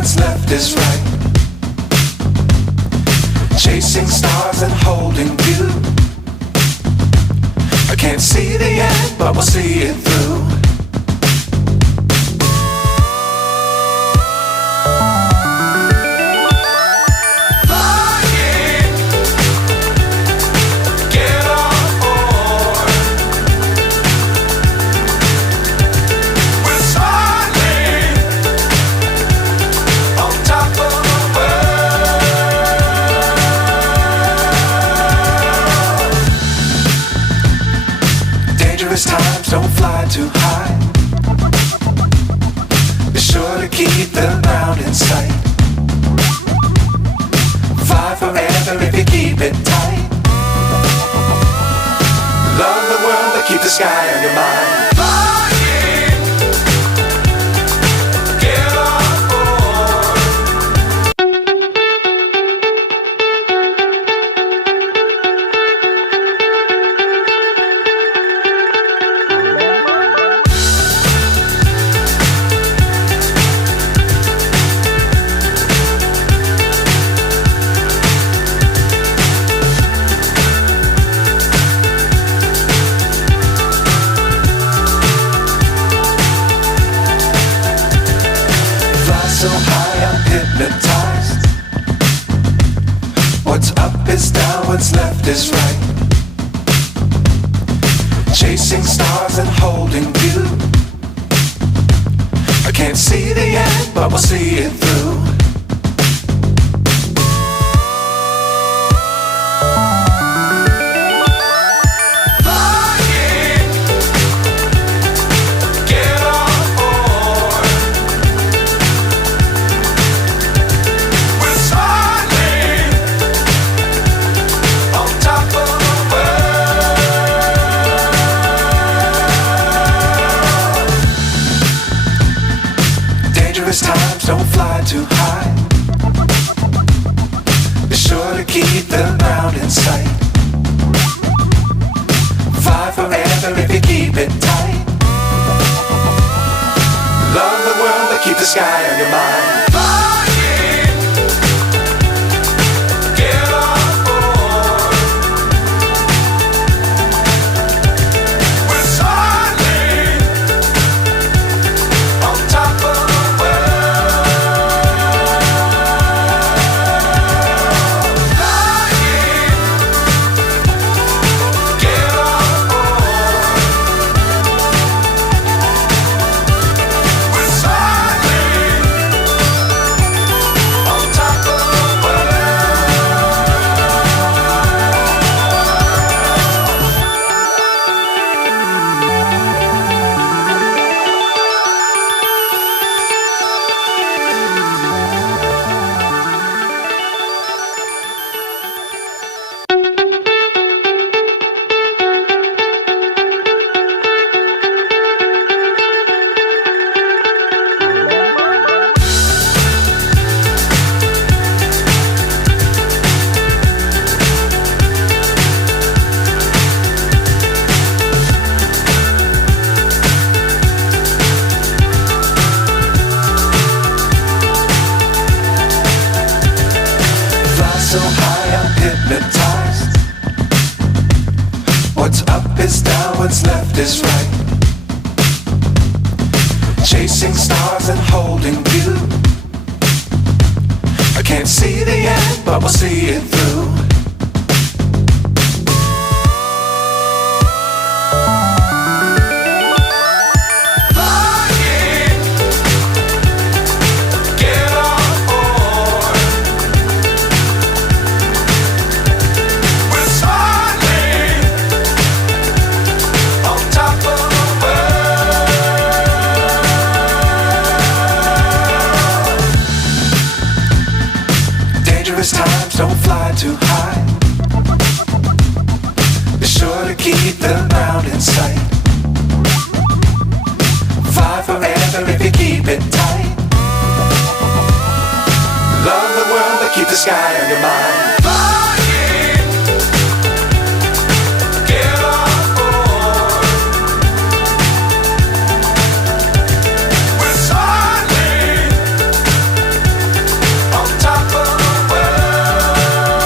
what's left is right. Chasing stars and holding you. I can't see the end, but we'll see it through. Times don't fly too high. Be sure to keep the ground in sight. Fly forever if you keep it tight. Love the world but keep the sky on your mind. So high I'm hypnotized. What's up is down, what's left is right. Chasing stars and holding you. I can't see the end, but we'll see it through. Times don't fly too high. Be sure to keep the ground in sight. Fly forever if you keep it tight. Love the world but keep the sky on your mind. So high I'm hypnotized. What's up is down, what's left is right. Chasing stars and holding you. I can't see the end, but we'll see it through. Times don't fly too high. Be sure to keep the ground in sight. Fly forever if you keep it tight. Love the world but keep the sky on your mind.